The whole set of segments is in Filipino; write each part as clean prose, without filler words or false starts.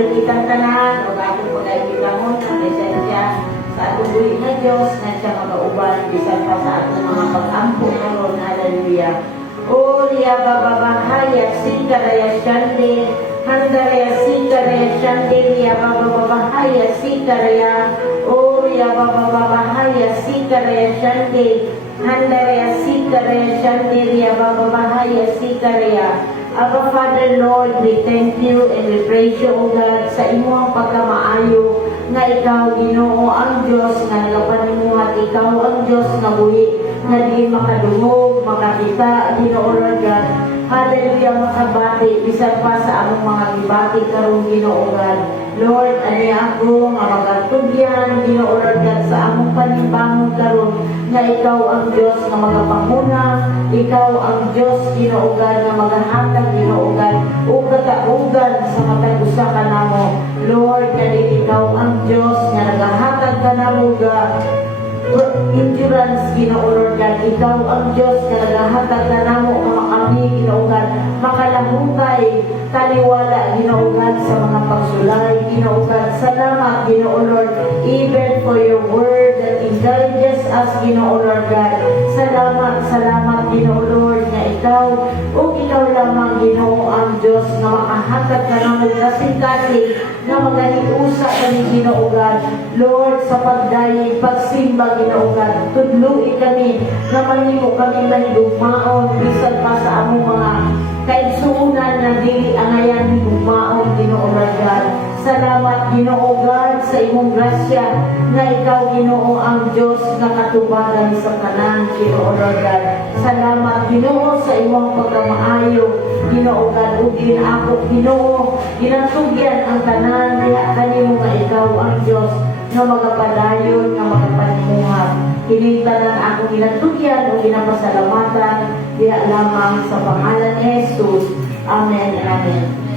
Kitang tanan o atong pagkaibigangon ang presensya sa atong buhi na Diyos na siya magauban bisan pa sa atong mga pag-ampo karon. Hallelujah. O liya bababahaya sikaraya shande handaraya sikaraya shande liya bababahaya sikaraya o liya bababahaya sikaraya shande handaraya sikaraya shande liya bababahaya sikaraya. Abba Father, Lord, we thank you and we praise you, O God, sa imong pagkamaayo nga ikaw, Ginoo, ang Diyos nga nagapanimuhat, ikaw ang Diyos nga buhi, nga di makadungog, makakita, Ginoo, Lord God. Hallelujah, makabati, bisan pa sa among mga gibati karong Ginoo, God. Lord, ani ako nga magatugyan, Ginoo, Lord God, sa among panimbangon karon nga ikaw ang Diyos nga magapanguna, ikaw ang Diyos, Ginoo, God, nga magahatag, Ginoo, God, o kataugan sa matag usa ka namo. Lord, kani ikaw ang Diyos nga nagahatag ka namo, God, endurance, Ginoo, Lord God. Ikaw ang Diyos nga nagahatag ka namo nga makami, Ginoo, God, makalahutay, taliwala, Ginoo, God, sa mga pagsulay, Ginoo, God. Salamat, Ginoo, Lord, even for your word that encourages us, Ginoo, Lord God. Salamat, Ginoo, Lord, nga ikaw, o ikaw lamang, Ginoo, ang Diyos nga makahatag ka namo kasing-kasing nga magahiusa kami, Ginoo, God. Lord, sa pagdayi, pagsimba, Ginoo, God, tudloi kami na mahimo kami mahigugmaon bisan pa sa among mga kaigsuunan na dili angayan higugmaon, Ginoo, Lord God. Salamat, Ginoo, God, sa imong grasya nga ikaw, Ginoo, ang Diyos nga katubagan sa tanan, Ginoo, Lord God. Salamat, Ginoo, sa imong pagkamaayo, Ginoo, God, ug ako, Ginoo, ginatugyan ang tanan diha kanimo nga ikaw ang Diyos nga magapadayon, nga magapanimuhat. Kinintanan akong ginatugyan o ginapasalamatan diha lamang sa pangalan ni Jesus. Amen. Amen.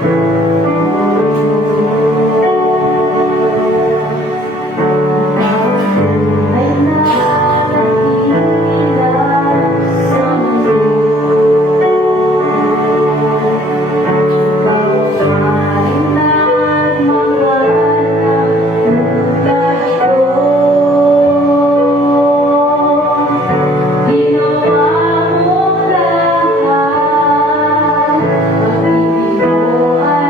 Ay natigilan sa mundo. Paumain nagmamahalang buhay ko. Ginawa mo lahat, pag-ibig mo ay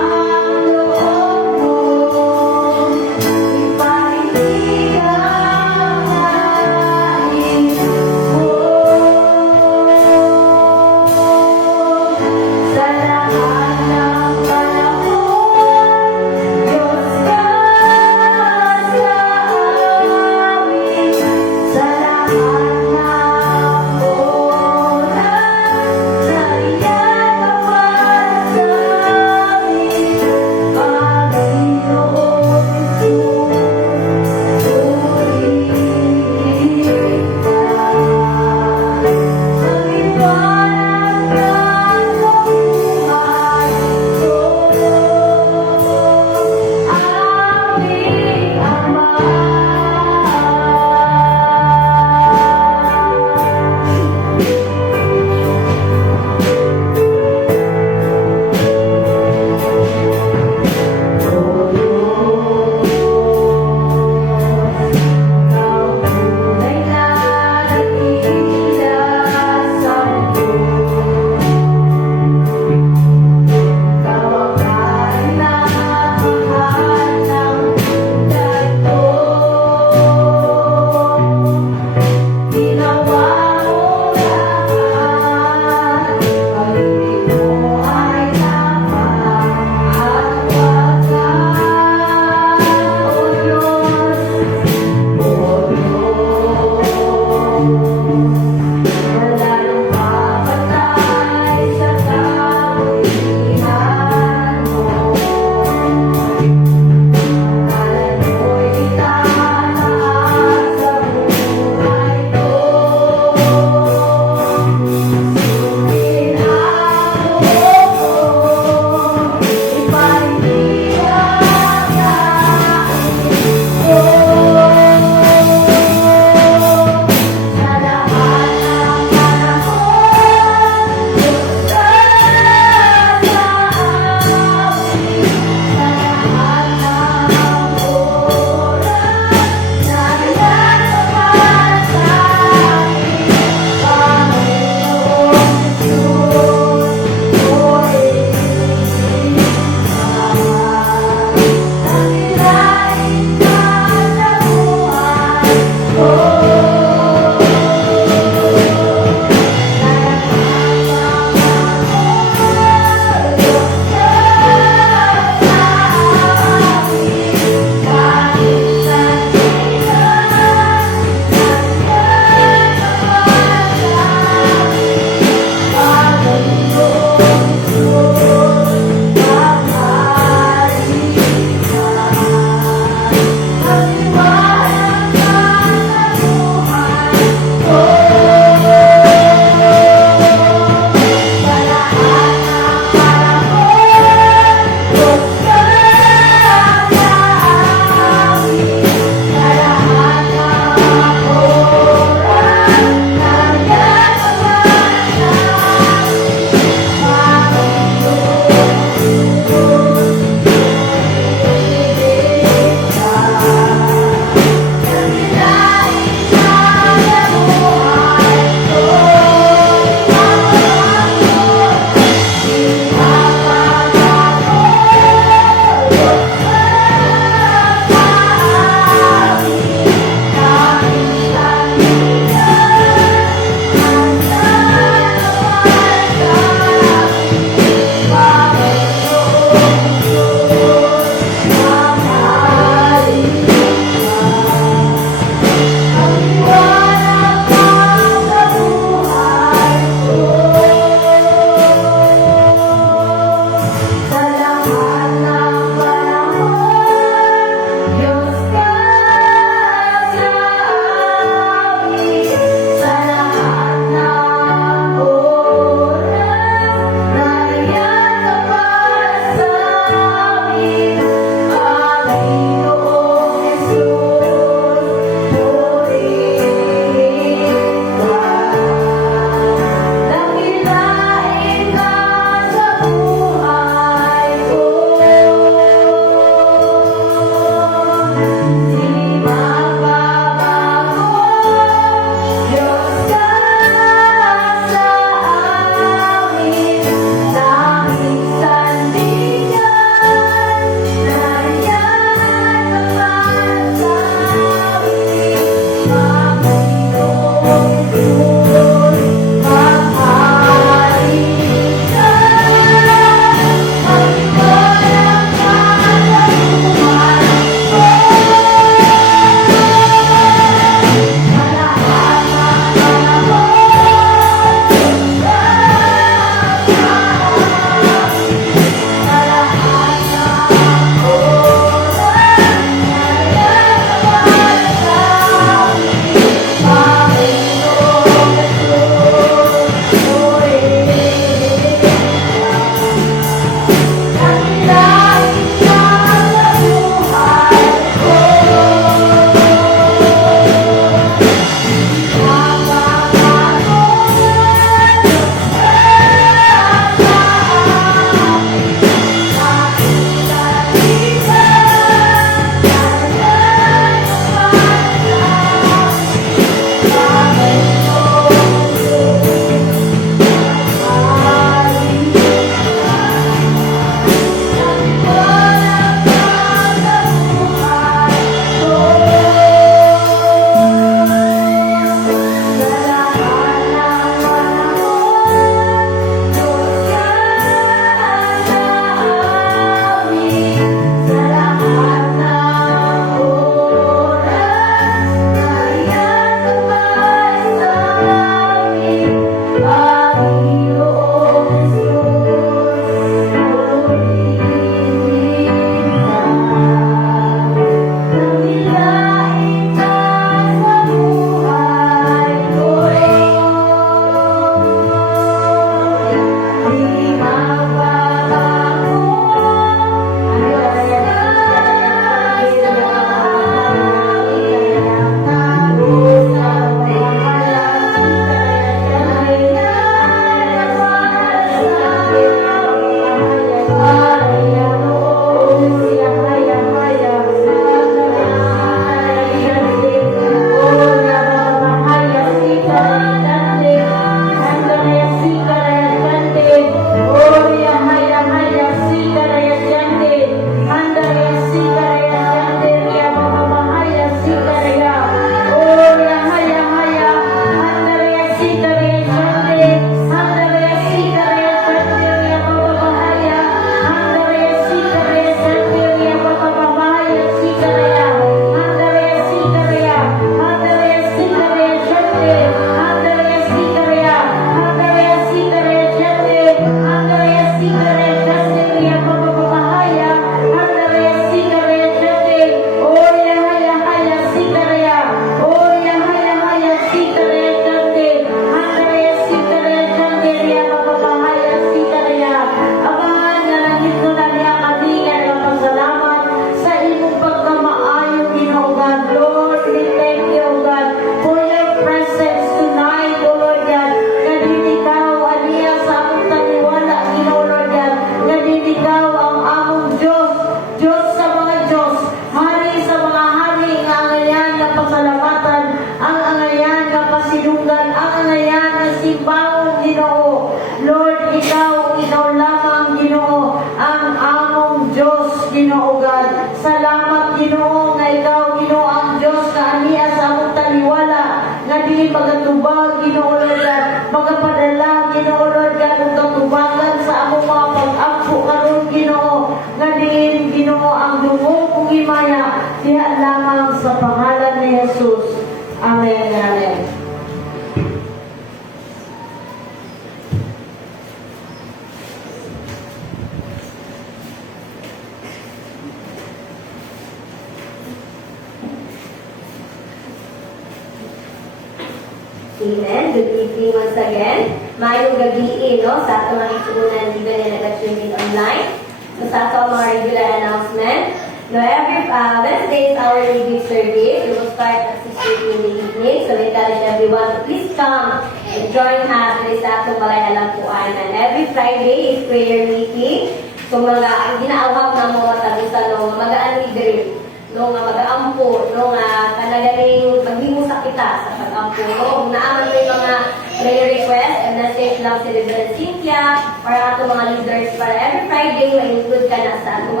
Amen. Good evening once again. Mayong gabi, no? Sa atong mga isuunan, even na nag-tune in online. So sa atong mga regular announcement, no, every Wednesday is our evening service. We will start at 6:30 in the evening. So we encourage everyone to please come and join us sa atong balay alampuan. And every Friday is prayer meeting. So mga ginaawag na mga talusan, no, magaan leader, no, nga mag-aampo, no, nga kanagaling maghimo sa kita sa pag-ampo, no. Kung naaman mo yung mga prayer request, and message lang si Reverend Cynthia para ato mga leaders para every Friday ma-include ka na sa ato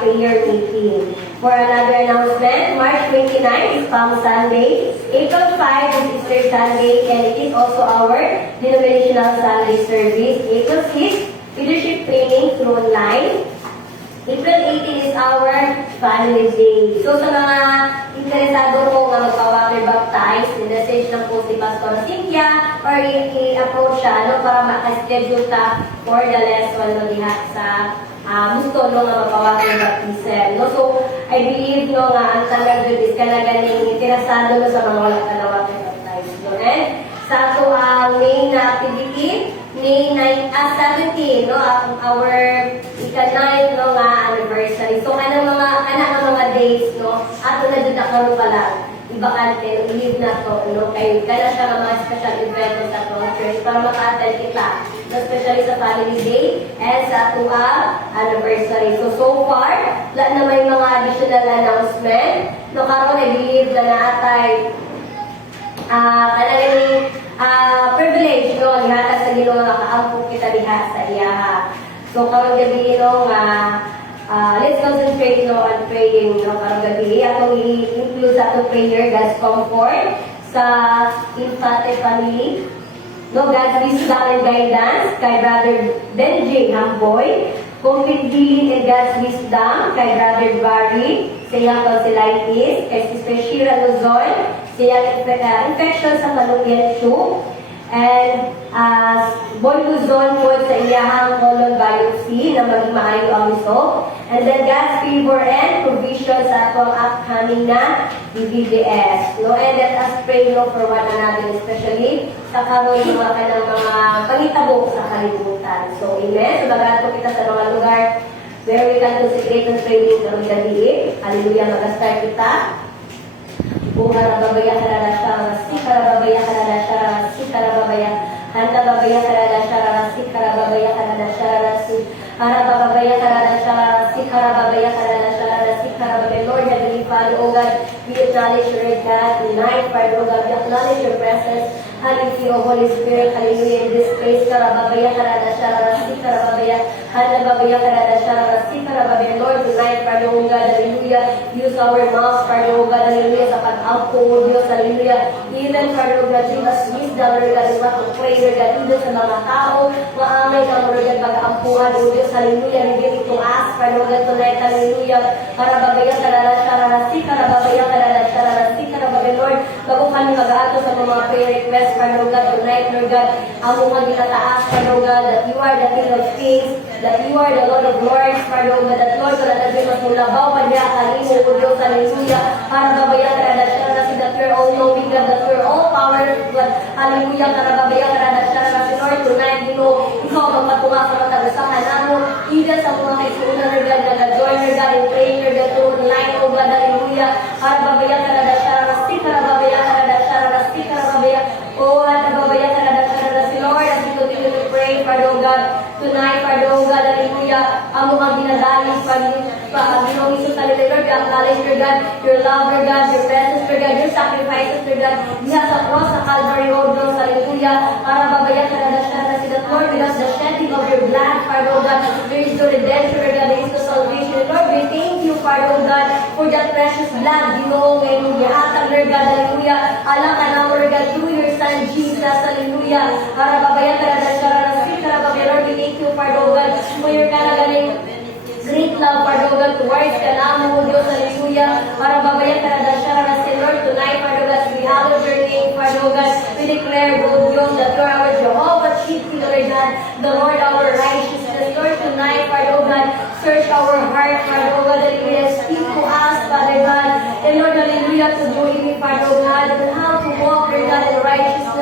prayer meeting. For another announcement, March 29 is Palm Sunday, April 5 is Easter Sunday, and it is also our denominational Sunday service. April 6, leadership training through online. April 18 is our family day. So sa mga interesado po nga magpa-water baptize, message lang po si Pastor Cynthia or i-approach siya no, para maka-schedule ta for the lesson no, diha sa gusto no, nga magpa-water baptism. No? So I believe no, nga ang tanag is ka na ganing interesado no, sa mga wala ka na water baptize. No? And sa ato main na activity, May 17, no, our ika-9 no, nga anniversary. So, mga days, no, ato na dyan nakaroon pala, ibakante, i-leave na to, no, kayo, kaya siya mga special event sa to, church, para maka-attend kita, no, especially sa family day, and sa ato anniversary. So far, lahat na may mga additional announcement, no, karon I believe na naatay, talagang privilege no lihat sa Ginoo nga kaampo kita diha sa iyaha. So karong gabi no let's concentrate no on praying no karong gabi atong i-include sa atong prayer God's comfort sa Infante family. No, God's wisdom and guidance kay Brother Benji Hamboy. Complete healing and God's wisdom kay Brother Barry sa iyang tonsillitis, kay Sister Shira Luzon sa iyang infection sa fallopian tube, and Boy Luzon po sa iyang colon biopsy na maging maayo ang result. And then God's favor and provision sa atong upcoming na BBDS. No? And let us pray no, for one another, especially sa karoon mga kanang mga pangitabo sa kalibutan. So, amen. So, magato kita sa mga lugar where we can consecrate and training karong gabi. Hallelujah. Mag-start kita. Karababaya karada shara si karababaya karada shara si karababaya handa babaya karada shara si karababaya karada shara si karababaya karada shara si karababaya karada shara si karababaya. Lord, Heavenly Father, oh God, we acknowledge your God tonight, Father, oh God, we acknowledge your presence. Hallelujah, Holy Spirit, hallelujah, in this place. Karababaya karada shara si karababaya handa babaya karada shara si karababaya. Lord, tonight, Father, oh God, hallelujah, use our mouths, Father, oh God, hallelujah, sa pag-ampo, oh Diyos, hallelujah. Even, Father, oh God, give us wisdom, Lord God, in what to pray, Lord God, even sa mga tao, maamay ka, Lord God, pag-ampuhan, oh Diyos, hallelujah, reveal to us, Father, oh God, tonight, hallelujah, karababaya karada shara si karababaya karada shara si karababaya. Lord, bago kami mag-aato sa mga prayer requests, Father, oh God, tonight, Lord God, ang mga ginataas, Father, oh God, that you are the King of Kings, that you are the Lord of Lords, Father, oh God, that Lord, wala na din matulabaw, padya, kalimo, oh Diyos, hallelujah, karababaya karada shara si, that you're all knowing, God, that you're all powerful, God, hallelujah, karababaya karada shara si, Lord, tonight, you know, ikaw magpatunga sa matagasahan namo, even sa mga kaisunan, Lord God, nag-join, Lord God, in prayer, Lord God, to online, oh God, hallelujah, karababaya karada shara si, karababaya karada shara si, karababaya, oh, karababaya karada shara si, Lord, as we continue to pray, Father, oh God, tonight, Father, oh God, hallelujah, ang mga ginadalis, Ginong Isus, hallelujah, Lord, we acknowledge, Lord God, your love, Lord God, your presence, Lord God, your sacrifices, Lord God, diha sa cross, sa Calvary, oh Diyos, hallelujah, karababaya karada shara si, that Lord, without the shedding of your blood, Father, oh God, there is no redemption, Lord God, there is no salvation. Lord, we thank you, Father, oh God, for that precious blood, Ginoo, ngayon, gihatag, Lord God, hallelujah, alam ka na, Lord God, through your Son, Jesus, hallelujah, karababaya karada shara si, karababaya. Lord, we thank you, Father, oh God, for your kanagaling great love, Father, oh God, towards ka namin, oh Diyos, hallelujah, karababaya karada shara si, Lord, tonight, Father, God, we hallow your name, Father, oh God, we declare, oh Diyos, that you are our Jehovah, chief, Lord God, the Lord, our righteousness. Lord, tonight, Father, oh God, search our heart, Father, oh God, hallelujah, speak to us, Father God, and Lord, hallelujah, to do in Father, oh God, and how to walk, Lord God, in righteousness,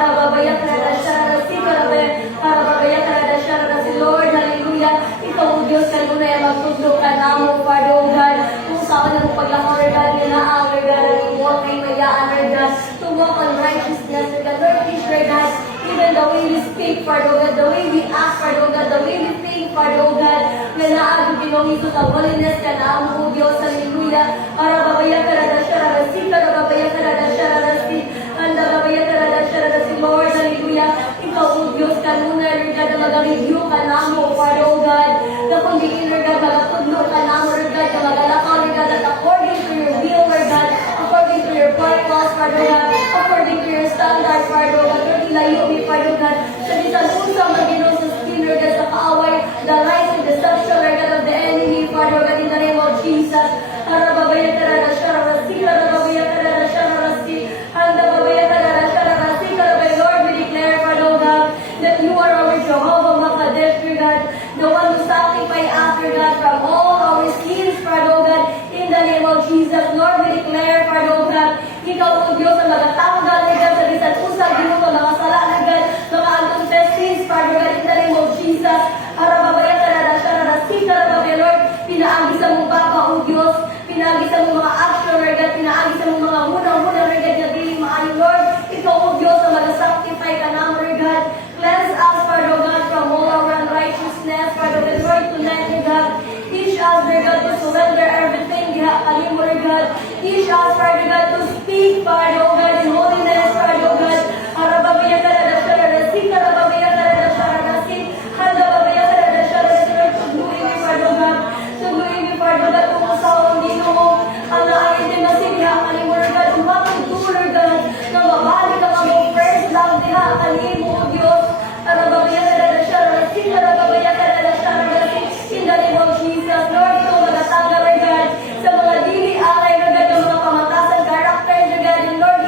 Harababaya karada shararasi karabaya. Harababaya karada shararasi. Lord, hallelujah. Ikaw ang Diyos kanuna ay magtudlo ka na mo, Father, O God. Kung saan na mo paglakaw, Lord God, ginaang, Lord God, ang walk ay mayaan, Lord God, to walk on righteousness, Lord God. Lord, teach, Lord God, even the way we speak, Father, O God, the way we act, Father, O God, the way we think, Father, O God, ganaang ang Pinoong Isus, ang holiness ka na mo, Diyos, hallelujah. Harababaya karada shararasi, karababaya karada shararasi, handababaya karada shararasi, Lord, hallelujah. Ikaw ang Diyos kanuna, Lord God, na mag-review ka na mo, Father, O God, na kung diin, Lord God, magtudlo ka na mo, Lord God, na magalakaw, Lord God, that according to your will, Lord God, according to your purpose, Father God, according to your standard, Father God, Lord, ilayo mi, Father God, sa bisan sa maginong sa skin, Lord God, sa kaaway, the lies and deception, Lord God, of the enemy, Father God, in the name of Jesus. Harababaya karada shararasi, harababaya karada shararasi, handababaya karada shararasi, karabay, Lord, we declare, Father God, that you are our Jehovah Makadesh, Lord God, the one who sanctify us, Lord God, from all our sins, Father God, in the name of Jesus. Lord, we declare, Father God, ikaw ang Diyos na magatanggal, Lord God, sa bisan usag, ginoo ka mga sala, Lord God, mga unconfessed sins, Father God, in the name of Jesus. Harababaya karada shararasi, karababaya, Lord, pinaagi sa mong Papa, O Diyos, pinaagi sa mong mga action, Lord God, pinaagi sa mong mga unang-unang, Lord God, na dili maayo, Lord, ikaw ang Diyos na mag-sanctify ka na, Lord God, cleanse us, Father God, from all our unrighteousness, Father God, Lord, tonight, Lord God, teach us, Lord God, to surrender everything, diha kalim, Lord God, teach us, Father God, to speak, Father God, in holiness, Father God, harababaya karada shararasi, karababaya karada shararasi, handababaya karada shararasi, Lord, tugluin mi, Father God, tugluin mi, Father God, kung saan Ginoo, ang naayon din na diha kalim, Lord God, umatutulo, Lord God, na mabalik ang among first love, diha kalim, O Diyos, harababaya karada shararasi, harababaya karada shararasi, in the name of Jesus, Lord, ito magatanggal, Lord God, sa mga dili alay, Lord God, ng mga pamatasan, character, Lord God, and Lord,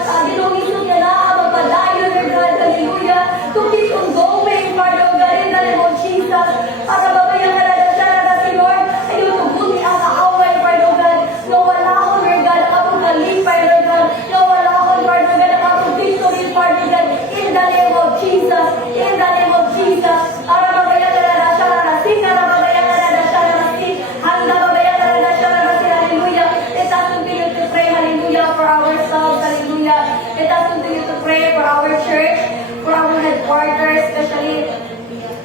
Dinungisod niya na, magpadayon, Lord God, hallelujah, to keep on going, Father God, in the name of Jesus. Para babayan ka na siya na si Lord, ayun, tubuti ang kaaway, Father God, na wala akong, Lord God, ang akong kalipay, Lord God, na wala akong, Father God, ang akong victory, Father God, in the name of Jesus, in the name of Jesus. Para babayan ka na siya na si, para babayan ka na siya na si, handa babayan ka na siya na si, hallelujah. Let us continue to pray, hallelujah, for ourselves, hallelujah. Let us continue to pray for our church, for our headquarters, especially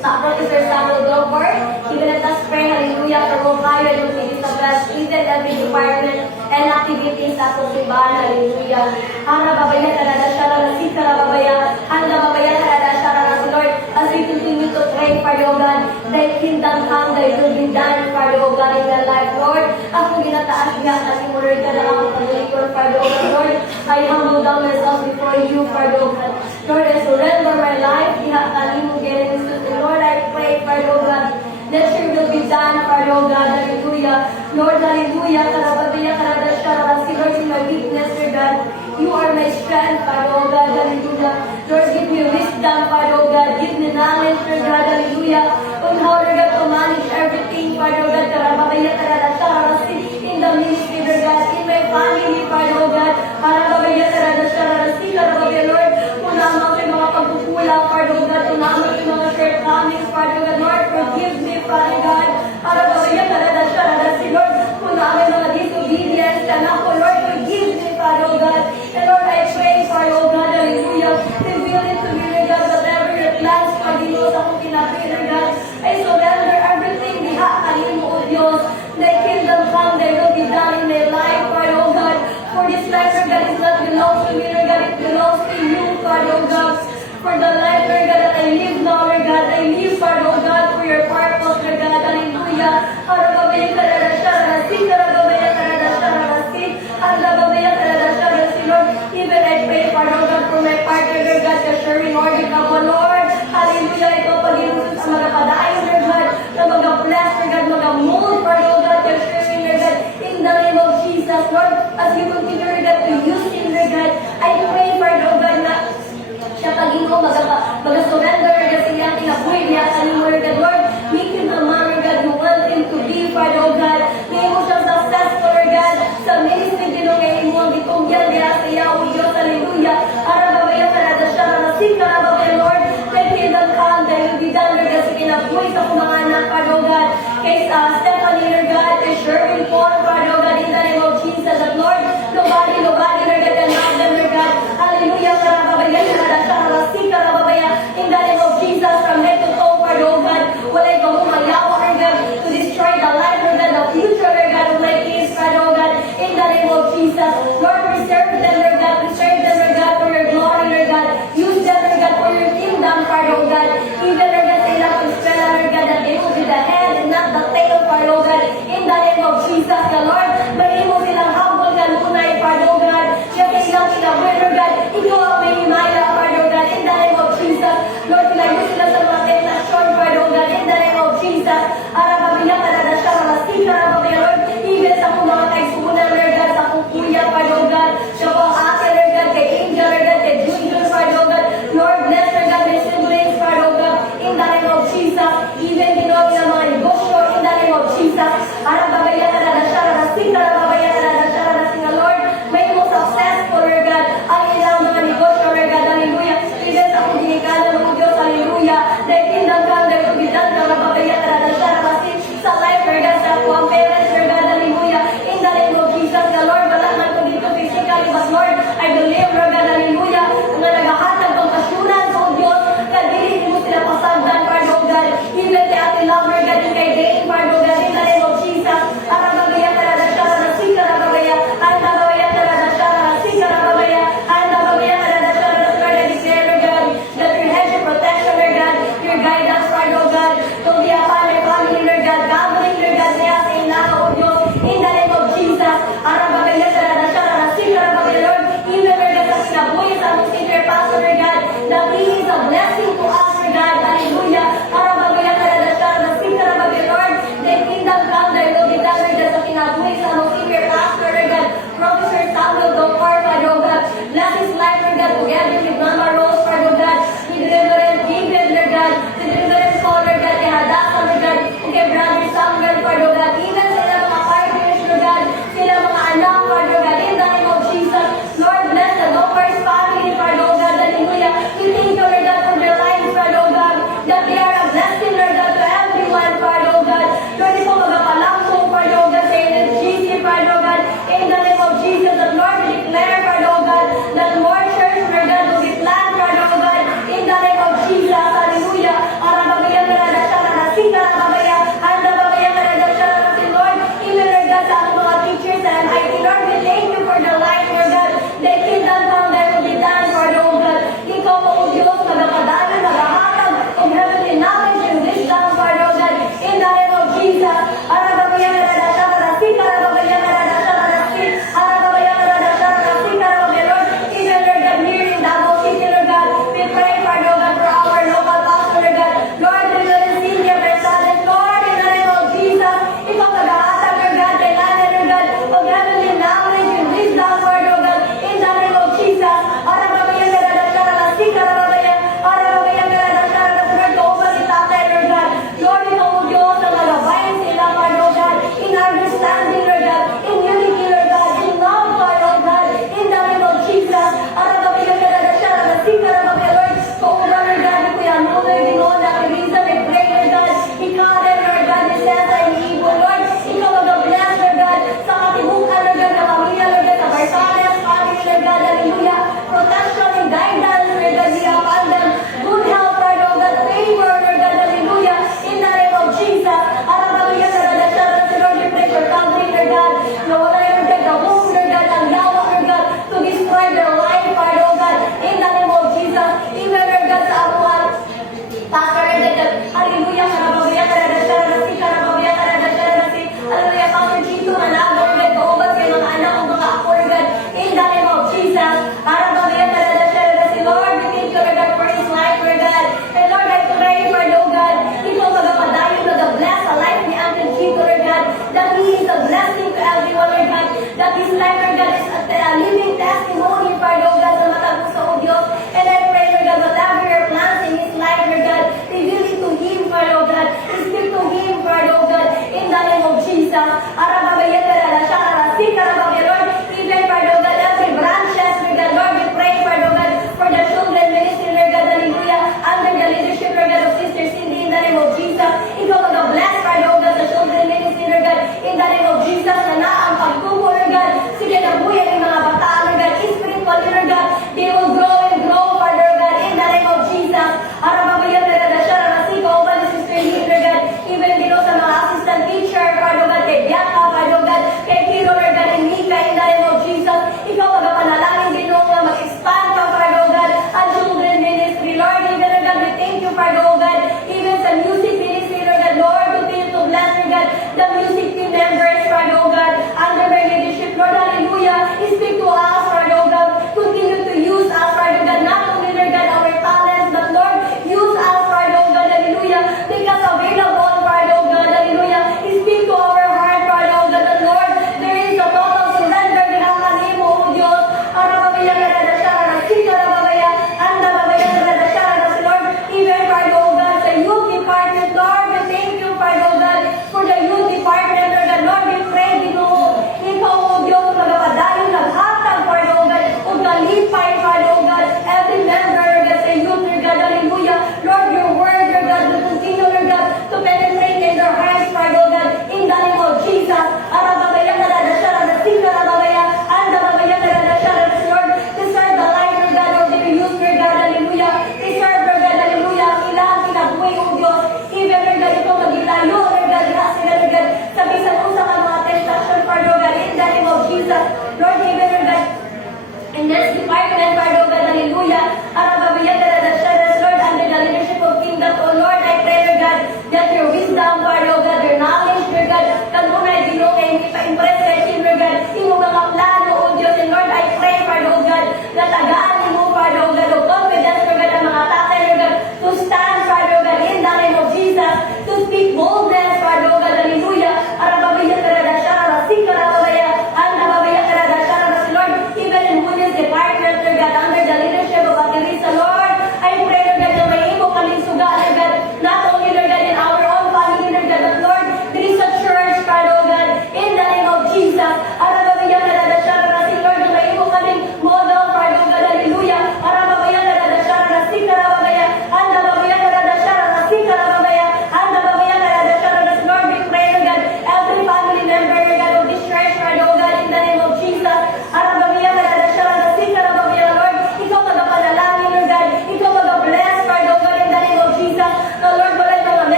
sa Professor Samuel Globor. Even let us pray, hallelujah, for Romayo, yung Elizabeth, each and every department and activities sa Simbahan, hallelujah. Hana babaya ka na siya na si Karababaya, handa babaya ka na siya na si Lord, as we continue to pray for your God, thy kingdom come, thy will be done for your God in the life, Lord. Ako ginataas niya, kasi mo rin ka na ang pag-record for your God, Lord. I humble down myself before you for your God. Lord, I surrender my life, ihakali mo ganyan suit. Lord, I pray for your God. Let your will be done for your God, hallelujah. Lord, hallelujah, karababaya, karadasya, si Lord, in my weakness, Lord God. You are my strength, Father, oh God, hallelujah. Lord, give me wisdom, Father, oh God. Give me knowledge, Lord God, hallelujah. On how, Lord God, to manage everything, Father, oh God, karababaya, karadasya, in the ministry, Lord God, in my family, Father, oh God. Karababaya, karadasya, karababaya, Lord. Unamang may mga pagkukulang, Father, oh God. Unamang may mga shortcomings, Father, oh God, Lord. Forgive me, Father God. Karababaya, karadasya, Lord. Unamang may mga disobedience, anak ko, Lord. Forgive me, Father, oh God. And Lord, I pray for you, oh God, hallelujah. Reveal it to me, Lord God, whatever your plans, Pag-Diyos, ako pinapay, Lord God. I surrender everything, diha, kanin mo, oh Diyos. Thy kingdom come, thy will be done in my life, Father, oh God. For this life, Lord God, is not belongs to me, Lord God, it belongs to you, Father, oh God. For the life, Lord God, that I live now, Lord God, I live, Father, oh God, for your purpose, Lord God, hallelujah. Karababaya, karadasya, rasi, karababaya, karadasya, rasi, karababaya, karadasya, rasi, Lord. Even I pray, Father, oh God, for my partner, Lord God, the sharing, Lord, ikaw, Lord, hallelujah, ikaw, Pag-Inusun sa mga padayon, Lord God, na mga bless, Lord God, mga mold, Father, oh God, the sharing, Lord God, in the name of Jesus, Lord, as you continue, Lord God, to use him, Lord God, I pray, Father, oh God, na siya Pag-Ginoo, mag-surrender, Lord God, sa iyang kinabuhi niya, kanimo, Lord God, Lord, make him the man, Lord God, you want him to be, Father, oh God, may mo siyang successful, Lord God, sa ministry din, oh ngayon mo, ang gitugyan, kaya sa iya, oh Diyos, hallelujah, karababaya, karadasya, karasing, karababaya, Lord, thy kingdom come, thy will be done, Lord God, sa kinabuhi sa kong mga anak, Father, oh God, kay Stephanie, Lord God, kay Sherwin Paul, Father, oh God, in the name of Jesus, that Lord, nobody, Lord God, can love them, Lord God, hallelujah, karababaya, karadasya, karasing, karababaya, in the name of Jesus, from head to toe, Father, oh God, walay ka mo mayawa, Lord God, to destroy the life, Lord God, the future, Lord God, of my kids, Father, oh God, in the name of Jesus, Lord, preserve them, Lord God, preserve them, Lord God, for your glory, Lord God, use them, Lord God, for your kingdom, Father, oh God, even, Lord God, sa ilang pag-spela, Lord God, that they will be the head and not the tail, Father, oh God, in the name of Jesus, the Lord, bali mo silang humble ka lunay, Father, oh God, kaya sa ilang kinabuhi, Lord God, ikaw ang may himaya, Father, oh God, in the name of Jesus, Lord, pinayo sila sa mga temptation, Father, oh God, in the name of Jesus, arababaya ka na siya, malasing karababaya, Lord, even sa kong mga kaisunan, Lord God, sa kong kuya, Father, oh God, siya po ang akin, Lord God, kay Angel, Lord God, kay Junior, Father, oh God, Lord, bless, Lord God, my siblings, Father, oh God, in the name of Jesus, even ginawa ng mga negosyo, in the name of Jesus, arababaya ka na siya, malasing karababaya ka na siya, malasing, Lord, may mo successful, Lord God, ang ilang mga negosyo,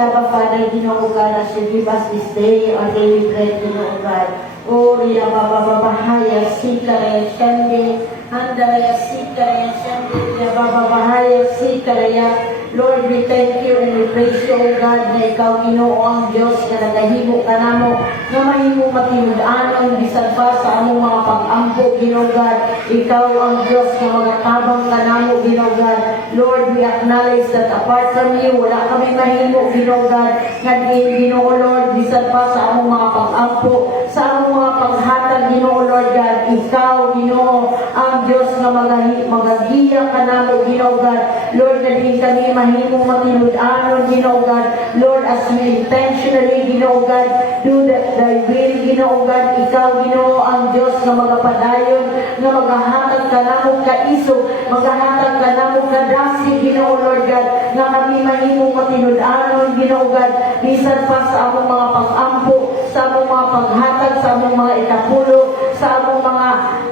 Abba Father, Ginoo God, as you give us this day, our daily bread, Ginoo God. O Ria Baba Bahaya Sikaraya Shande, Handaraya Sikaraya Shande, Ria Baba Bahaya Sikaraya. Lord, we thank you and we praise you, O God, na ikaw Ginoo ang Diyos na nagahimo ka namo, na mahimo matinud-anon bisan pa sa among mga pag-ampo, Ginoo God. Ikaw ang Diyos na magatabang ka namo, Ginoo God. Lord, we acknowledge that apart from you, wala kami mahimo, Ginoo God. Naging Ginoo, Lord, bisan pa sa among mga pag-ampo, sa among mga paghatag, Ginoo, Lord God. Ikaw, Ginoo, ang Diyos na magagiya ka namo, Ginoo God. Lord, naging kami mahimong matinud-anon, Ginoo God. Lord, as we intentionally, Ginoo God, do thy will, Ginoo God. Ikaw, Ginoo, ang Diyos na magapadayon, na maghahatag ka namong kaisog, maghahatag ka namong kadasi, Ginoo, Lord God, na kami mahimong matinud-anon, Ginoo God, bisan pa sa among mga pag-ampo, sa among mga paghatag, sa among mga ikapulo, sa among mga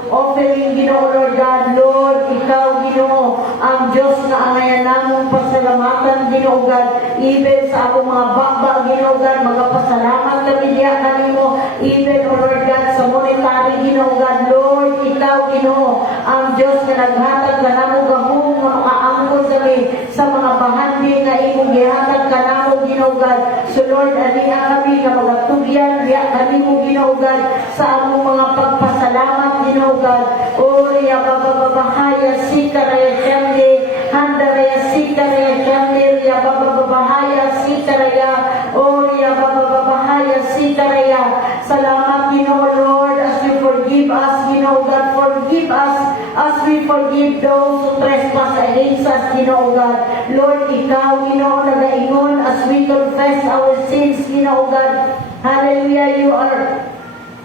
offering, Ginoo, Lord God. Lord, ikaw, Ginoo, ang Diyos na angayan namong pasalamatan, Ginoo God, even sa akong mga bakba, Ginoo God, magpasalamat kami diya kanimo, even, O Lord God, sa monetary, Ginoo God. Lord, ikaw, Ginoo, ang Diyos na naghatag ka namo gahong nga makaangkon kami sa mga bahandi na imong gihatag ka namo, Ginoo God. So Lord, aniya kami nga magatugyan diya kanimo, Ginoo God, sa among mga pagpasalamat, Ginoo God. O Ria Baba Bahaya Sikaraya Shande, Handaraya Sikaraya Shande, Ria Baba Bahaya Sikaraya, O Ria Baba Bahaya Sikaraya. Salamat, Ginoo, Lord, as you forgive us, Ginoo God. Forgive us as we forgive those who trespass against us, Ginoo God. Lord, ikaw, Ginoo, nagaingon as we confess our sins, Ginoo God. Hallelujah, you are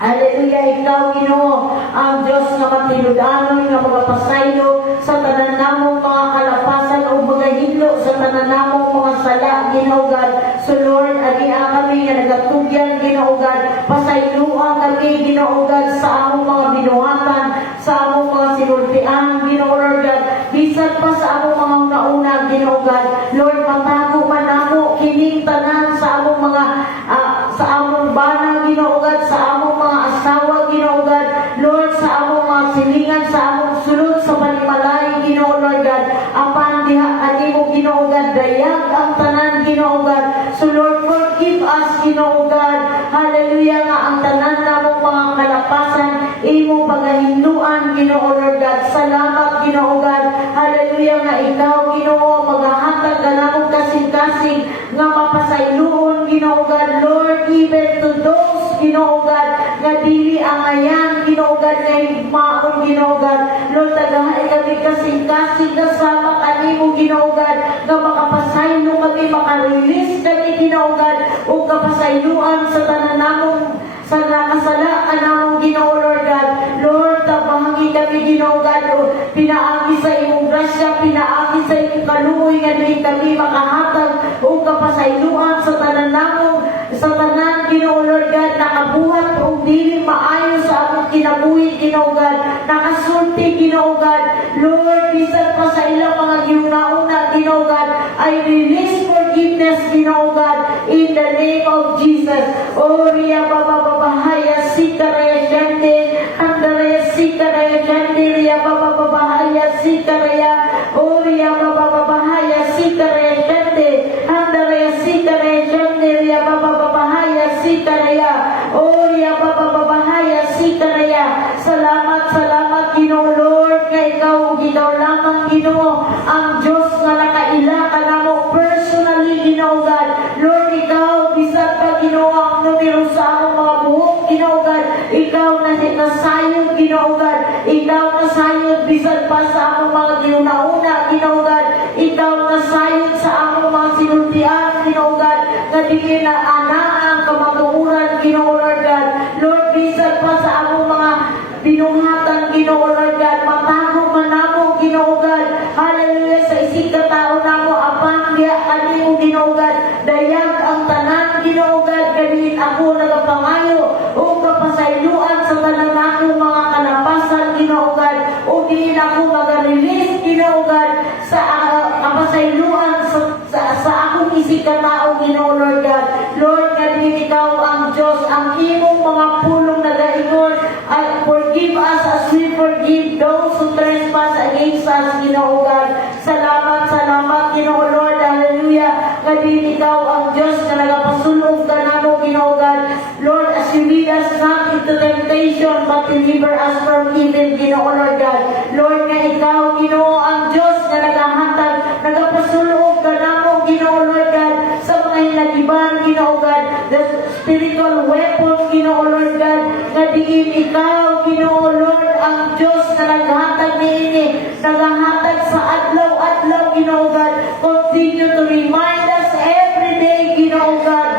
Hallelujah, ikaw, Ginoo, ang Diyos na matinud-anon, nga magapasaylo sa tanan namong mga kalapasan o mga hilo sa tanan namong mga sala, Ginoo God. So Lord, aniya kami nga nagatugyan, Ginoo God, pasayloan kami, Ginoo God, sa among mga binuhatan, sa among mga sinultian, Ginoo Lord God, bisan pa sa among mga nauna, Ginoo God. Lord, matago man namo kining tanan sa among mga sa among bana, Ginoo God, sa among mga asawa, Ginoo God. Lord, sa among mga silingan, sa among sulod sa panimalay, Ginoo Lord God. Apan diha kanimo, Ginoo God, dayag ang tanan, Ginoo God. So Lord, forgive us, Ginoo God. Hallelujah, nga ang tanan namong mga kalapasan imo pagahinduan, Ginoo Lord God. Salamat, Ginoo God. Hallelujah, nga ikaw, Ginoo, maghahatag ka namong kasing-kasing nga mapasayloon, Ginoo God. Lord, even to those, Ginoo God, nga dili angayan, Ginoo God, nga higmaon, Ginoo God. Lord, tagahay kami kasing-kasing kasama kanimo, Ginoo God, nga makapasaylo kami, makarelease kami, Ginoo God, o kapasayluan sa tanan namong sa nakasala ka namong, Ginoo Lord God. Lord, tabangi kami, Ginoo God, o pinaagi sa imong grasya, pinaagi sa imong kaluoy, nga dili kami makahatag o kapasayluan sa tanan namong, sa tanan, Ginoo Lord God, nakabuhat o dili maayo sa among kinabuhi, Ginoo God, nakasulti, Ginoo God. Lord, bisan pa sa ilang mga giuna-una, Ginoo God, I release forgiveness, Ginoo God, in the name of Jesus. O Ria Baba Bahaya Sikaraya Shande, Handaraya Sikaraya Shande, Ria Baba Bahaya Sikaraya, O Ria Baba Bahaya Sikaraya Shande, Handaraya Sikaraya Shande, Ria Baba Bahaya Sikaraya, O Ria Baba Bahaya Sikaraya. Salamat, salamat, Ginoo Lord, nga ikaw lamang, Ginoo, ang Diyos nga nakaila ka namo personally, Ginoo God. Lord, ikaw, bisan pa, Ginoo, ang numero sa among mga buhok, Ginoo God. Ikaw na nasayod, Ginoo God. Ikaw nasayod, bisan pa sa among mga giuna-una, Ginoo God. Ikaw nasayod sa among mga sinultian, Ginoo God, nga dili na anaan kamatuoran, Ginoo Lord God. Lord, bisan pa sa among mga binuhatan, Ginoo Lord God, matago man namo, Ginoo God. Hallelujah, sa isig katao namo, apang diya kanimo, Ginoo God. Dayag ang tanan, Ginoo God, ganin ako nagapangayo o kapasayluan sa tanan nako mga kalapasan, Ginoo God. O din ako mag-release, Ginoo God, sa kapasayluan sa akong isig katao, Ginoo Lord God. Lord God, ikaw ang Diyos, ang imong mga pulong nagaingon, at forgive us as we forgive those who trespass against us, Ginoo God. Salamat, salamat, Ginoo Lord, hallelujah. Kadin ikaw ang Diyos na nagapasulong ka namo, Ginoo God. Lord, as you lead us not into temptation, but deliver us from evil, Ginoo Lord God. Lord, nga ikaw, Ginoo ang Diyos na nagahatag, nagapasulong ka namo, Ginoo Lord God, sa mga hinagiban, Ginoo God, the spiritual weapon, Ginoo Lord God, nga diin ikaw, Ginoo Lord, ang Diyos na naghatag niini, naghatag sa adlaw-adlaw, Ginoo God. Continue to remind us every day, Ginoo God,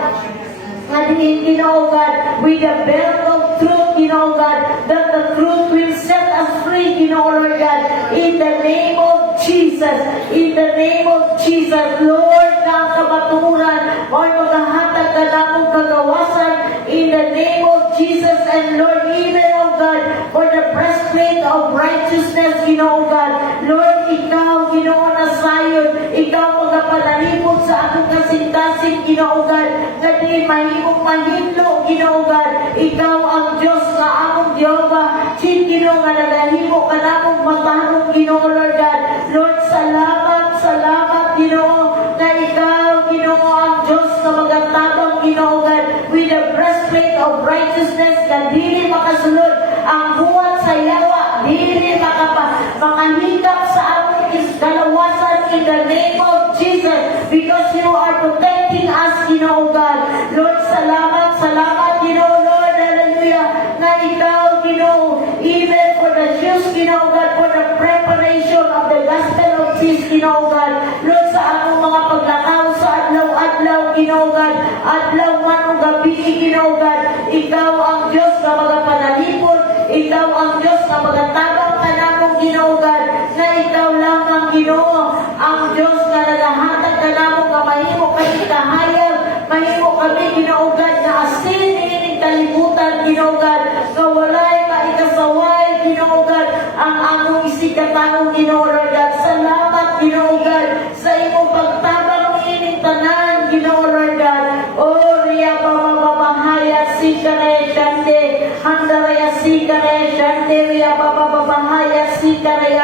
nga diin, Ginoo God, with the belt of truth, Ginoo God, that the truth will set us free, Ginoo Lord God, in the name of Jesus, in the name of Jesus, Lord, na ang kabaturan, or maghahatag ka namong kagawasan, in the name of Jesus, and Lord, even, oh God, for the breastplate of righteousness, Ginoo God, Lord, ikaw, Ginoo na sayon, ikaw magapanalipod sa akong kasing-kasing, Ginoo God, na di mahimong mahilo, Ginoo God, ikaw ang Diyos nga among Jehovah, sin Ginoo nga nagahimo ka namong matahong, Ginoo Lord God. Lord, salamat, salamat, Ginoo, na ikaw, Ginoo, ang Diyos na magatabang, Ginoo God, with the breastplate of righteousness, na dili makasunod ang buhat sa yawa, dili makahikap sa among kalawasan, in the name of Jesus, because you are protecting us, Ginoo God. Lord, salamat, salamat, Ginoo Lord, hallelujah, na ikaw, Ginoo, even for the shoes, Ginoo God, for the preparation of the gospel of peace, Ginoo God. Lord, sa among mga paglakaw sa adlaw-adlaw, Ginoo God, adlaw man o gabi, Ginoo God, ikaw ang Diyos na magapanalipod, ikaw ang Diyos na magatabang ka namong, Ginoo God, na ikaw lang ang Ginoo, ang Diyos na nagahatag ka namong, na mahimo kami kahayag, mahimo kami, Ginoo God, na asin ining kalibutan, Ginoo God, na walay maikasaway, Ginoo God, ang among isikatao, Ginoo Lord God. Salamat, Ginoo God, sa imong pagtabang ining tanan, Ginoo Lord God. O riya bababahaya sikare shande, handaraya sikare shande, riya bababahaya sikare,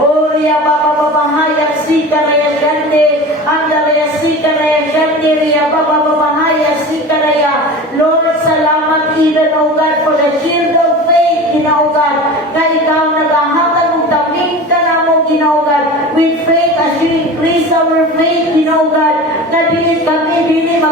o riya bababahaya sikare shande, handaraya sikare shande, riya bababahaya sikare. Lord, salamat even, O God, for the shield of faith, Ginoo God, na ikaw nagahatag ng taming ka na mo, Ginoo God, with faith as you increase our faith, Ginoo God, na dili kami, dili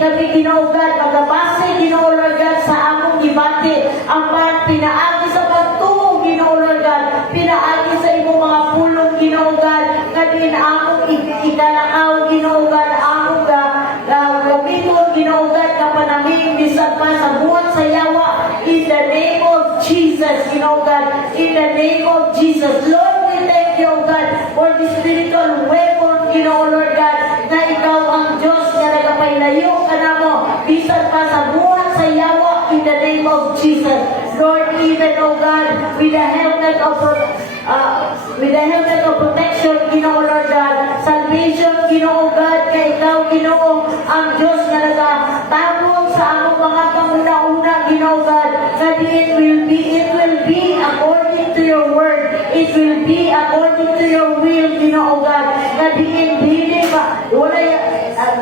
kami, Ginoo God, magabase, Ginoo Lord God, sa among gibati, ang pinaagi sa pagtuo, Ginoo Lord God, pinaagi sa imong mga pulong, Ginoo God, na din among ikalakaw, Ginoo God, among gamiton, Ginoo God, kapanaming bisag pa sa buwan sa yawa, in the name of Jesus, Ginoo God, in the name of Jesus. Lord, we thank you, O God, for the spiritual weapon, Ginoo Lord God, na ikaw ang Diyos na nagapailayo ka na mo, bisag pa sa buwan sa yawa, in the name of Jesus. Lord, even, O God, with the helmet of protection, Ginoo Lord God, salvation, Ginoo God, kay ikaw, Ginoo, ang Diyos na nagtagong sa among mga panguna-una, Ginoo God, that it will be according to your word, it will be according to your will, Ginoo God, na dili ba, wala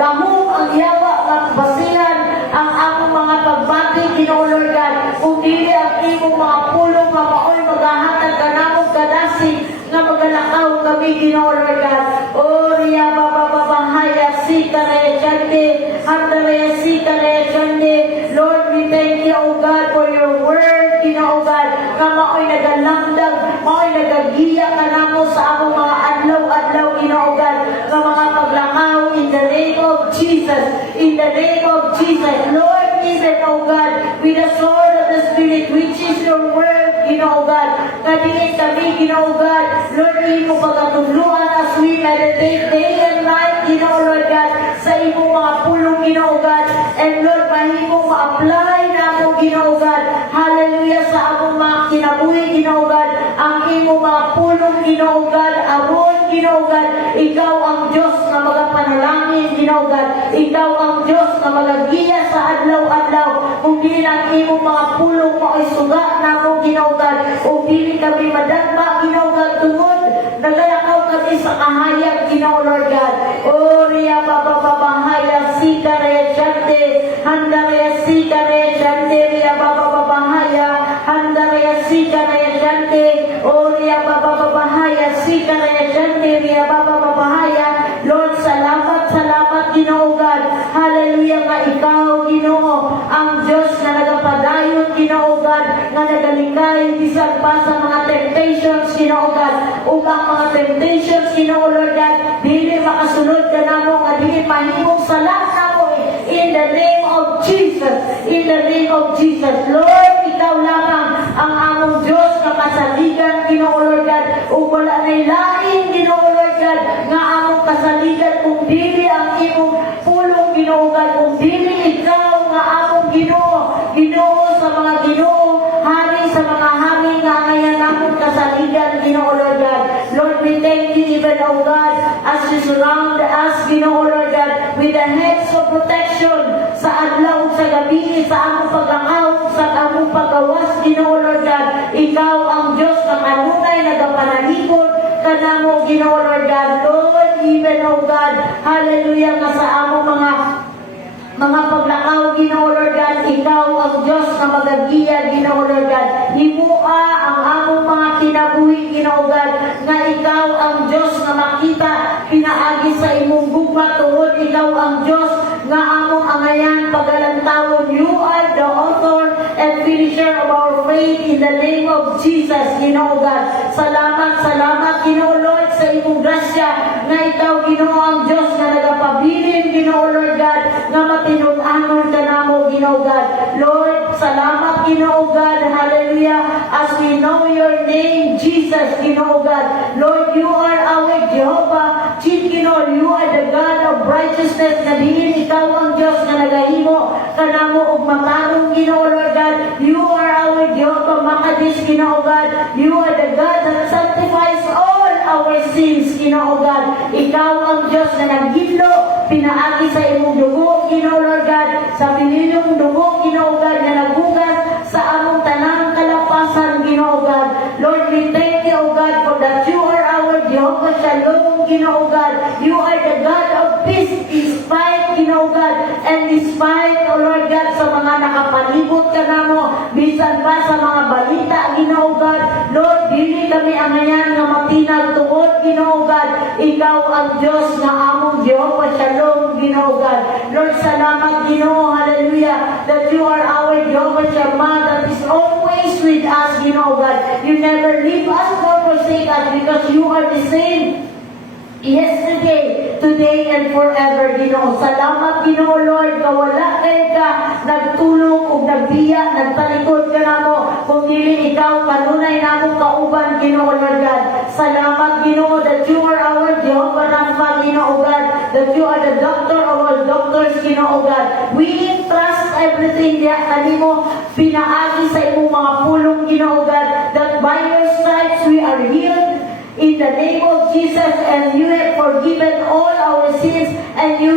dahong ang yawa, magbasihan ang among mga pagbati, Ginoo Lord God, kung dili ang imong mga pulong, mapaoy, maghahatag ka namong kadasig, nga magalakaw kami, Ginoo Lord God. O riya bababahaya sikare shande, handare sikare shande. Lord, we thank you, O God, for your word, Ginoo God, nga maoy nagalamdag, maoy nagagiya ka namo sa among mga adlaw-adlaw, Ginoo God, nga mga paglakaw, in the name of Jesus, in the name of Jesus. Lord, even, O God, with the sword of the Spirit, which is your word, Ginoo God, nga diin kami, Ginoo God, Lord, imo pagkatuluan as we meditate day and night, Ginoo Lord God, sa imong mga pulong, Ginoo God, and Lord, mahimong ma-apply na ako, Ginoo God, hallelujah, sa among mga kinabuhi, Ginoo God, ang imong mga pulong, Ginoo God, aron, Ginoo God. Ikaw ang Diyos na magapanalangin, Ginoo God. Ikaw ang Diyos na magagiya sa adlaw-adlaw. Kung dili ang imong mga pulong mo ay suga na mo, Ginoo God. O dili kami madagma, Ginoo God, tungod nagalakaw kami sa kahayag, Ginoo Lord God. O riya bababahaya sikare shante, handare sikare shante, riya bababahaya, handare sikare shante, o riya bababahaya sikare shante, riya bababahaya. Lord, salamat, salamat, Ginoo God. Hallelujah nga ikaw, Ginoo, ang Diyos na nagapadayon, Ginoo God, nga nagalikay bisan pa sa mga temptations, Ginoo God. Ug ang mga temptations, Ginoo Lord God, dili makasunod ka namo, nga dili mahimong sala namo, in the name of Jesus. In the name of Jesus. Lord, ikaw lamang ang among Diyos na kasaligan, Ginoo Lord God. Ug wala nay lain, Ginoo Lord God, nga among kasaligan kung dili ang imong pulong, Ginoo God. Kung dili ikaw nga among Ginoo, Ginoo sa mga Ginoo, hari sa mga hari nga ngayon namong kasaligan, Ginoo Lord God. Lord, we thank you even, O God, as you surround us, Ginoo Lord God, with the hedge of protection sa adlaw ug sa gabi, sa among paglakaw, sa among paggawas, Ginoo Lord God. Ikaw ang Diyos na kanunay nagapanalipod kanamo, Ginoo Lord God. Lord, even, O God, hallelujah, nga sa among mga paglakaw, Ginoo Lord God, ikaw ang Diyos na magagiya, Ginoo Lord God. Himua ang among mga kinabuhi, Ginoo God, nga ikaw ang Diyos na makita pinaagi sa imong gugma tuod. Ikaw ang Diyos nga among angayan pagalantawon. You are the author and finisher of our faith in the name of Jesus, Ginoo God. Salamat, salamat, Ginoo Lord, sa imong grasya nga ikaw, Ginoo, ang Diyos na nagapabilin, Ginoo Lord God, nga matinud-anon ka namo, Ginoo God. Lord, salamat, Ginoo God, hallelujah, as we know your name, Jesus, Ginoo God. Lord, you are our Jehovah, Ginoo, you are the God of righteousness, na diin ikaw ang Diyos na nagahimo kanamo og matarong, Ginoo Lord God. You are our Jehovah Makadis, Ginoo God. You are the God that sanctifies all our sins, Ginoo God. Ikaw ang Diyos na naghidlo pinaagi sa imong dugo, Ginoo Lord God, sa pinilyong dugo, Ginoo God, na nagugas sa among tanang kalapasan, Ginoo God. Lord, we thank you, O God, for that you are our Jehovah Shalom, Ginoo God. You are the God of peace, despite, Ginoo God, and despite, O Lord God, sa mga nakapalibot ka namo, bisan pa sa mga balita, Ginoo God. Lord, dili kami angayan nga matinag tuod, Ginoo God. Ikaw ang Diyos na among Jehovah Shalom, Ginoo God. Lord, salamat, Ginoo, hallelujah, that you are our Jehovah Shammah, that is always with us, Ginoo God. You never leave us nor forsake us, because you are the same yesterday, today, and forever, Ginoo. Salamat, Ginoo Lord, kawala kayo ka nagtulong ug nagbiya, nagtalikod ka namo, kung dili ikaw kanunay namo kauban, Ginoo Lord God. Salamat, Ginoo, that you are our Jehovah Rapha, Ginoo God, that you are the doctor of all doctors, Ginoo God. We trust everything diya kanimo pinaagi sa imong mga pulong, Ginoo God, that by your stripes we are healed in the name of Jesus, and you have forgiven all our sins, and you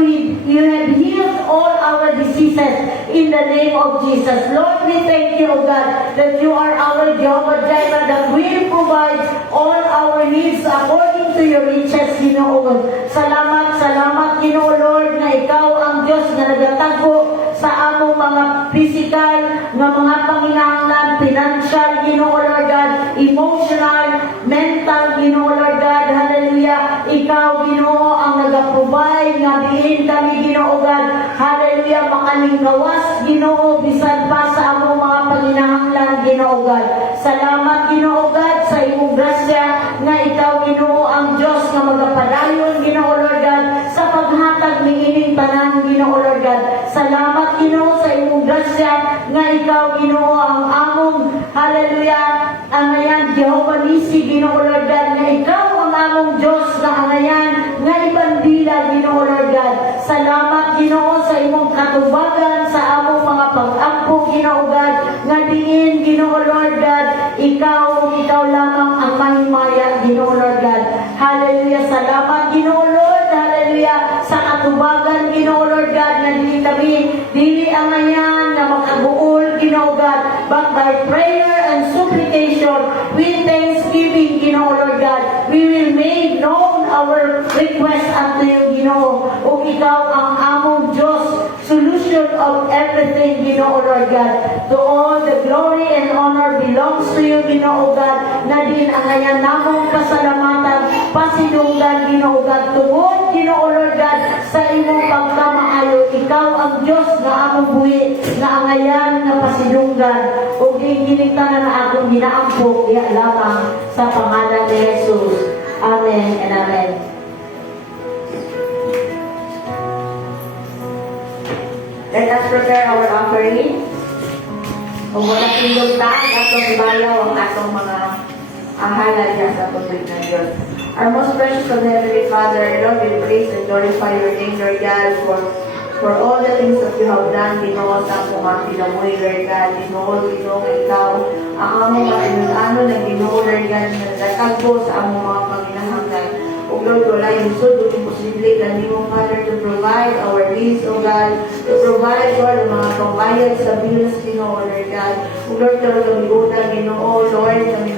have healed all our diseases in the name of Jesus. Lord, we thank you, O God, that you are our Jehovah Jireh, that will provide all our needs according to your riches, Ginoo. Salamat, salamat, Ginoo Lord, na ikaw ang Diyos na nagatago sa among mga physical nga mga panginahanglan, financial, Ginoo Lord God, emotional, mental, Ginoo Lord God, hallelujah. Ikaw, Ginoo, ang nag-provide nga diin kami, Ginoo God, hallelujah, makalinggawas, Ginoo, bisan pa sa among mga panginahanglan, Ginoo God. Salamat, Ginoo God, sa imong grasya nga ikaw, Ginoo, ang Diyos nga magapadayon, Ginoo Lord God, sa paghatag ni ining tanan, Ginoo Lord God. Salamat, Ginoo, sa imong grasya nga ikaw, Ginoo, ang among, hallelujah, angayan, Jehovah Nisi, Ginoo Lord God, nga ikaw ang among Diyos na angayan, nga ibandila, Ginoo Lord God. Salamat, Ginoo, sa imong katubagan sa among mga pag-ampo, Ginoo God, nga diin, Ginoo Lord God, ikaw lamang ang mahimaya, Ginoo Lord God. Hallelujah, Ginoo Lord God. To all the glory and honor belongs to you, Ginoo God, na din ang ngayon namong pasalamatan, pasidunggan, Ginoo God, tungod, Ginoo Lord God, sa imong pagkamaayo. Ikaw ang Diyos na among buhi, na ang ngayon na pasidunggan, o gigiligtanan na akong ginaampok, iya lamang sa pangalan ni Jesus. Amen and amen. Let us prepare our offering. Kung wala tindog tayo, atong ibayaw ang atong mga ahalal niya sa pagwit ng Diyos. Our most precious and Heavenly Father, Lord, we praise and glorify your name, Lord God, for all the things that you have done, Ginoo, sa mga kinabuhi, Lord God, Ginoo, ikaw, ang among matinulano na Ginoo, Lord God, na nagkagbo sa among mga panginahanglan. O Lord, wala yung sud, imposible ka mo, Father, to provide our needs, O God, to provide, Lord, ang mga pambayad sa bills, Ginoo, Lord God. O Lord, talaga bigotan, Ginoo, Lord, kami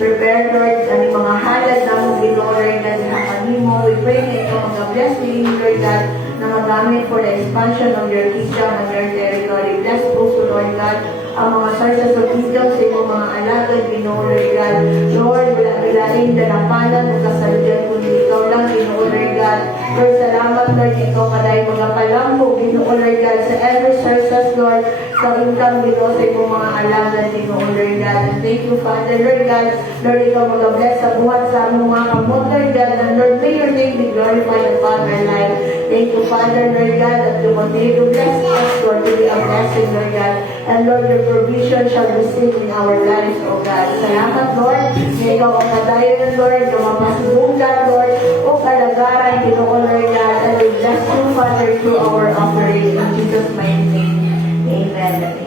prepare, Lord, ang mga halad na mong Ginoo, Lord God, na kanimo. We pray na ito, mag-bless me, Lord God, na magamit for the expansion of your kingdom and your territory. Bless also, Lord God, ang mga sources of wisdom sa iyong mga alagad, Ginoo, Lord God. Lord, wala bilaing dalampalan o kasaludan, kundi ikaw lang, Ginoo, Lord God. Lord, salamat, Lord, ikaw kaday mga palambog, Ginoo, Lord God, sa every sources, Lord, sa income, Ginoo, sa iyong mga alagad, Ginoo, Lord God. And thank you, Father, Lord God. Lord, ikaw mag-bless sa buhat sa among mga kamot, Lord God. And Lord, may your name be glorified upon our life. Thank you, Father, Lord God, that you continue to bless us, Lord, to be a blessing, Lord God. And Lord, your provision shall be seen in our lives, O God. Salamat, Lord. May ikaw ang padayon, Lord, yung mapasibunggan, Lord, o kalagaran, Ginoo, Lord God. And we bless you, Father, through our offering. In Jesus' mighty name. Amen.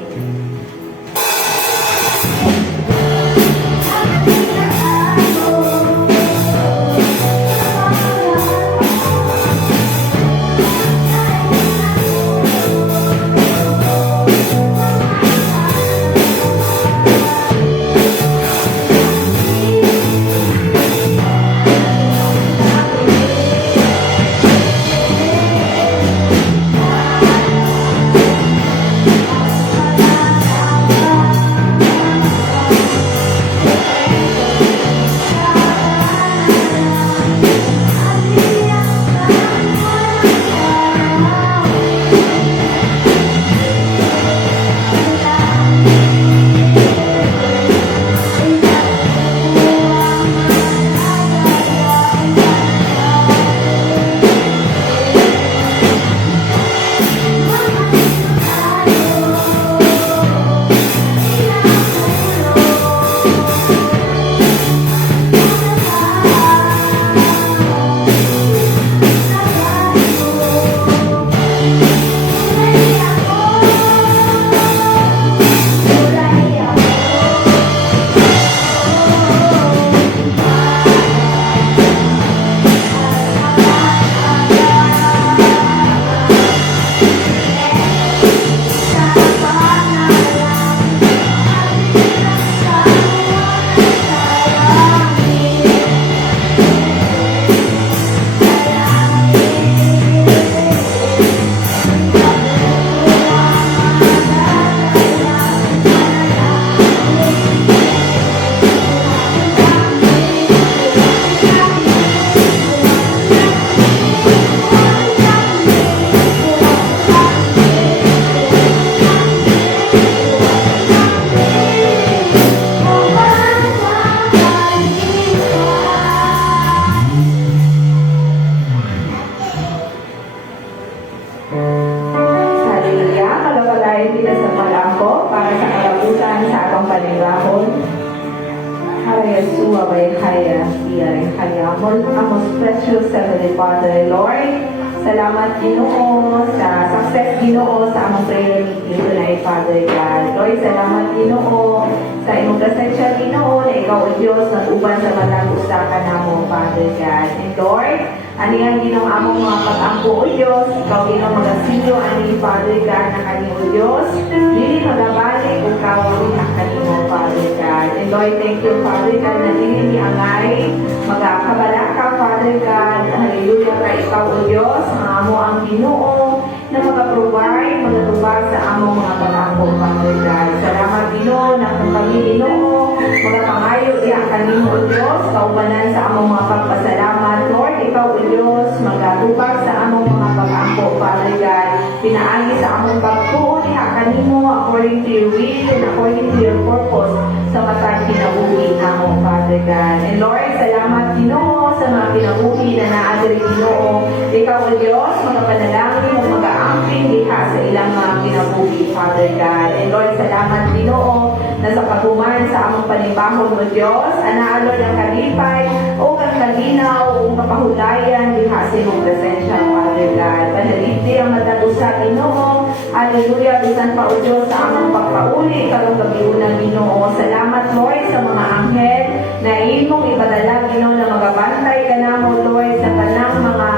Most precious Heavenly Father, Lord, salamat Ginoo sa success Ginoo sa among prayer meeting tonight, Father God. Lord, salamat Ginoo sa imong kasensya Ginoo na ikaw o Diyos na uban sa matag usa ka namo, Father God. And Lord, ani ang Ginoo among mga pag-ampo o Diyos, ikaw Ginoo magasinyo ani Father God na kanimo Diyos, dili magabalik kung kawali na kanimo, Father God. And Lord, thank you, Father God, na dili ni angay magakabala ka, Father God. Hallelujah ka ikaw o Diyos, ang amo ang Ginoo na mag-provide, magatubag sa among mga kanamo, Father God. Salamat, Ginoo, na kung kami, Ginoo, mga pangayo, iyak kanimo, O Diyos, kaubanan sa among mga pagpasalamat. Lord, ikaw, O Diyos, magatubag sa among mga pag-ampo, Father God. Pinaagi sa among pagtuon, iyak kanimo, according to your will and according to your purpose, sa matag kinabuhi namo, Father God. And Lord, salamat, Ginoo, sa mga kinabuhi na naadiri, Ginoo. Ikaw, O Diyos, mga panalangin o mag-aamping diha sa ilang mga kinabuhi, Father God. And Lord, salamat, Ginoo, na sa paghuman sa among panibahon, O Diyos, anaalo ng kalipay o kang kalinaw o kapahulayan diha sa imong presensya, Father God. Panaliti ang matatusa, Ginoo. Hallelujah, bisan pa, O Diyos, sa among pagpauli, karong gabi unang, Ginoo. Salamat, Lord, sa mga anghel na imong ipadala, Ginoo, na magabantay ka namo, Lord, sa tanang mga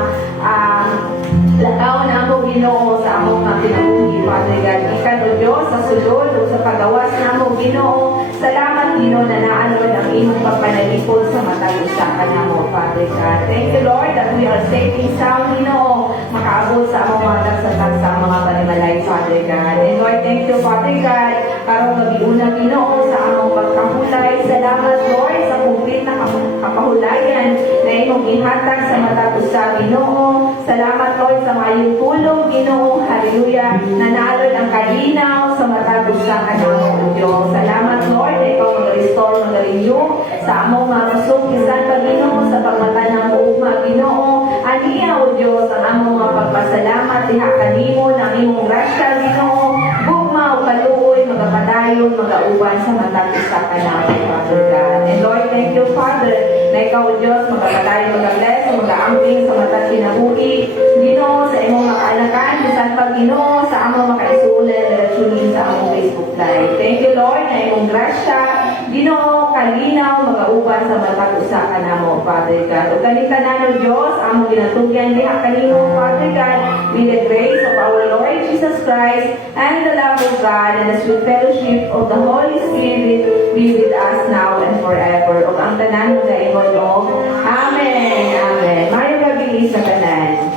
lakaw na mo, Ginoo, sa among mga kinabuhi, Father God. Ikan, O Diyos, sa sulod o sa pagawas na mo, Ginoo. Salamat, Ginoo, na naanod ang imong pagpanalipod sa matalusa ka na mo, Father God. Thank you, Lord, that we are safe and sound, Ginoo, makaabot sa among mga tagsatag sa mga panimalay, Father God. And Lord, thank you, Father God, karong gabi unang, Ginoo, sa among pagkahulay. Salamat, Lord, sa kumplit na kapahulayan na imong ihatag sa matatusa, Ginoo. Salamat, Lord, sa mayong tulong, Ginoo. Hallelujah. Nanalod ang kalinaw sa matatusa ka naman, O Diyos. Salamat, Lord, na ikaw mag-restore, mag-renew sa among mga pusong kisan pa, Ginoo, sa pagmata ng uuma, Ginoo. Aniya, O Diyos, ang among mga pagpasalamat, diha kanimo ng imong grasya, Ginoo. Bugma o kaluoy, magapadayon, magauban sa matatusa ka naman, Father God. And Lord, thank you, Father, na ikaw, O Diyos, magapadayon, mag-bless, mag-aamping sa matag kinabuhi, Ginoo, sa imong makaalakan, bisan pag, Ginoo, sa among makaisulan na tunin sa among Facebook Live. Thank you, Lord, na imong grasya, Ginoo, kalinaw, magauban sa matag usa ka namo, Father God. Ug kani tanan, O Diyos, among ginatugyan diha kanimo, Father God, with the grace of our Lord Jesus Christ and the love of God and the sweet fellowship of the Holy Spirit be with us now and forever. Ug ang tanan nga ingon og Amen. Amen. Maayong gabi sa tanan.